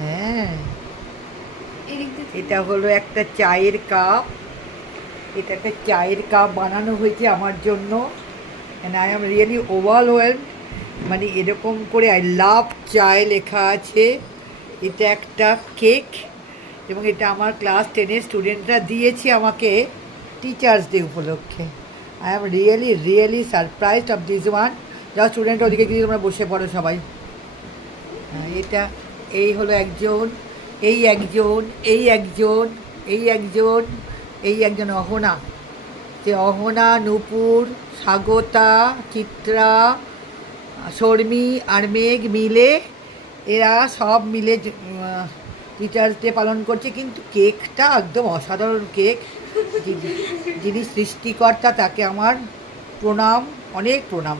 হ্যাঁ, এটা হলো একটা চায়ের কাপ। এটা একটা চায়ের কাপ বানানো হয়েছে আমার জন্য, and I am really overwhelmed. মানে এরকম করে আই লাভ চায় লেখা আছে। এটা একটা কেক, এবং এটা আমার ক্লাস 10-এর স্টুডেন্টরা দিয়েছে আমাকে টিচার্স ডে উপলক্ষে। I am really really surprised of this one. যারা স্টুডেন্ট ওদিকে গিয়ে তোমরা বসে পড়ো সবাই। এটা এই হলো একজন, এই একজন, এই একজন, এই একজন, এই একজন অহনা। যে অহনা, নূপুর, স্বাগতা, চিত্রা, শর্মী আর মেঘ মিলে, এরা সব মিলে টিচার্স ডে পালন করছে। কিন্তু কেকটা একদম অসাধারণ কেক। যিনি সৃষ্টিকর্তা তাকে আমার প্রণাম, অনেক প্রণাম।